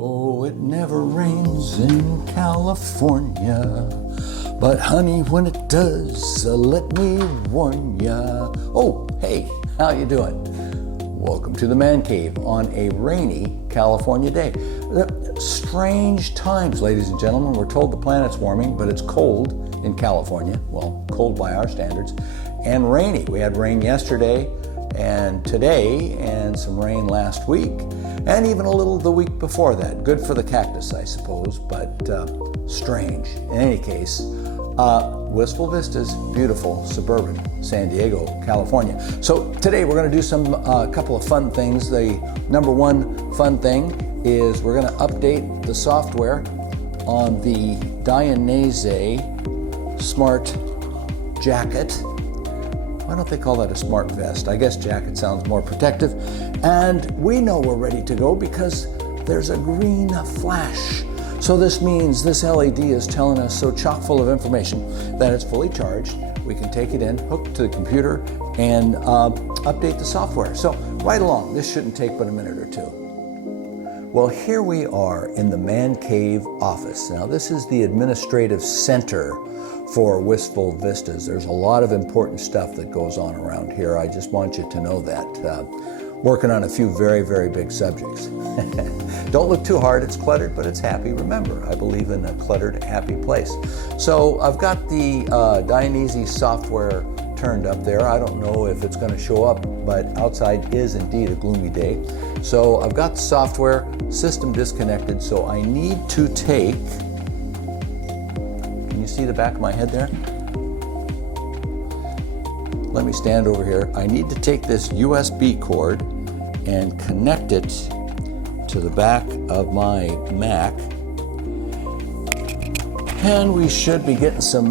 Oh, it never rains in California, but honey, when it does, let me warn ya. Oh, hey, how you doing? Welcome to the Man Cave on a rainy California day. Strange times, ladies and gentlemen. We're told the planet's warming, but it's cold in California. Well, cold by our standards, and rainy. We had rain yesterday and today, and some rain last week, and even a little the week before that. Good for the cactus, I suppose, but strange. In any case, Wistful Vistas, beautiful suburban San Diego, California. So today we're going to do some couple of fun things. The number one fun thing is we're going to update the software on the Dainese smart jacket. Why don't they call that a smart vest? I guess jacket sounds more protective. And we know we're ready to go because there's a green flash. So this means this LED is telling us so chock full of information that it's fully charged. We can take it in, hook it to the computer, and update the software. So right along, this shouldn't take but a minute or two. Well, here we are in the Man Cave office. Now this is the administrative center for Wistful Vistas. There's a lot of important stuff that goes on around here. I just want you to know that. Working on a few very, very big subjects. Don't look too hard, it's cluttered, but it's happy. Remember, I believe in a cluttered, happy place. So I've got the Dainese software turned up there. I don't know if it's going to show up, but outside is indeed a gloomy day. So I've got the software system disconnected, so I need to take, can you see the back of my head there? Let me stand over here. I need to take this USB cord and connect it to the back of my Mac, and we should be getting some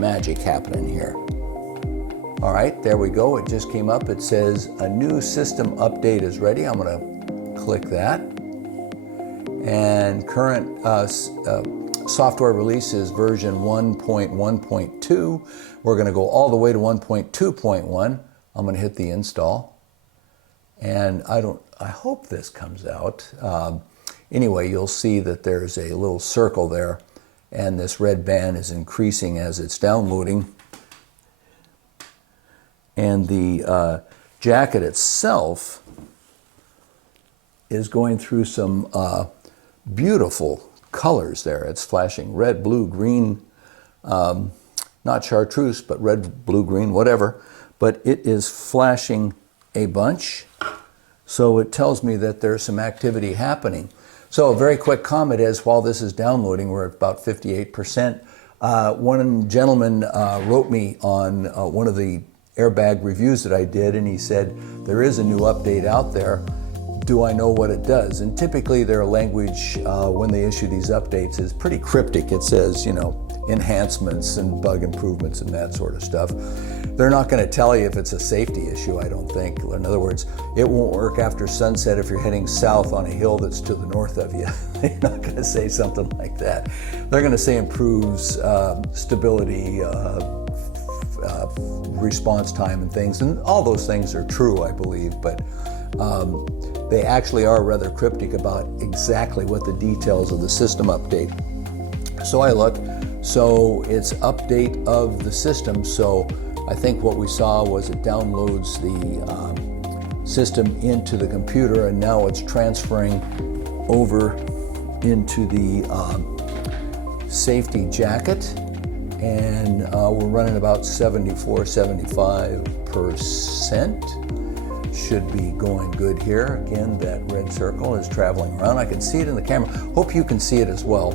magic happening here. All right, there we go. It just came up. It says a new system update is ready. I'm going to click that, and current software release is version 1.1.2. We're going to go all the way to 1.2.1. I'm going to hit the install, and I hope this comes out. Anyway, you'll see that there's a little circle there, and this red band is increasing as it's downloading. And the jacket itself is going through some beautiful colors there. It's flashing red, blue, green, not chartreuse, but red, blue, green, whatever. But it is flashing a bunch. So it tells me that there's some activity happening. So a very quick comment is, while this is downloading, we're at about 58%. One gentleman wrote me on one of the airbag reviews that I did, and he said, there is a new update out there. Do I know what it does? And typically their language when they issue these updates is pretty cryptic. It says, you know, enhancements and bug improvements and that sort of stuff. They're not going to tell you if it's a safety issue, I don't think. In other words, it won't work after sunset if you're heading south on a hill that's to the north of you. They're not going to say something like that. They're going to say improves stability, response time and things, and all those things are true, I believe, but they actually are rather cryptic about exactly what the details of the system update. So I look, so it's update of the system, so I think what we saw was it downloads the system into the computer, and now it's transferring over into the safety jacket, and we're running about 74-75%. Should be going good here. Again, that red circle is traveling around. I can see it in the camera. Hope you can see it as well.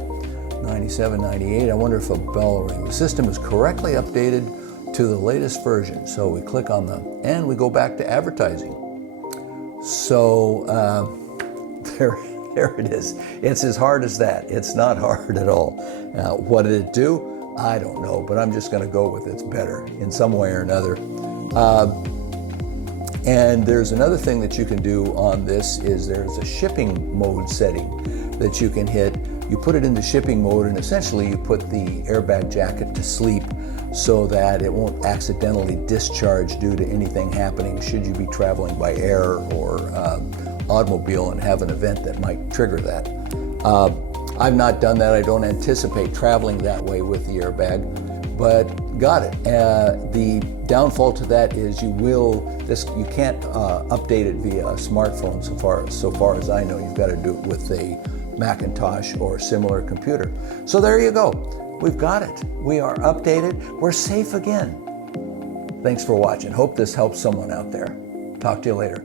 97, 98. I wonder if a bell will ring. The system is correctly updated to the latest version. So we click on and we go back to advertising. So there it is. It's as hard as that. It's not hard at all. What did it do? I don't know, but I'm just going to go with it's better in some way or another. And there's another thing that you can do on this is there's a shipping mode setting that you can hit. You put it into shipping mode, and essentially you put the airbag jacket to sleep so that it won't accidentally discharge due to anything happening should you be traveling by air or automobile and have an event that might trigger that. I've not done that. I don't anticipate traveling that way with the airbag, but got it. The downfall to that is you can't update it via a smartphone so far as I know. You've got to do it with a Macintosh or similar computer. So there you go. We've got it. We are updated. We're safe again. Thanks for watching. Hope this helps someone out there. Talk to you later.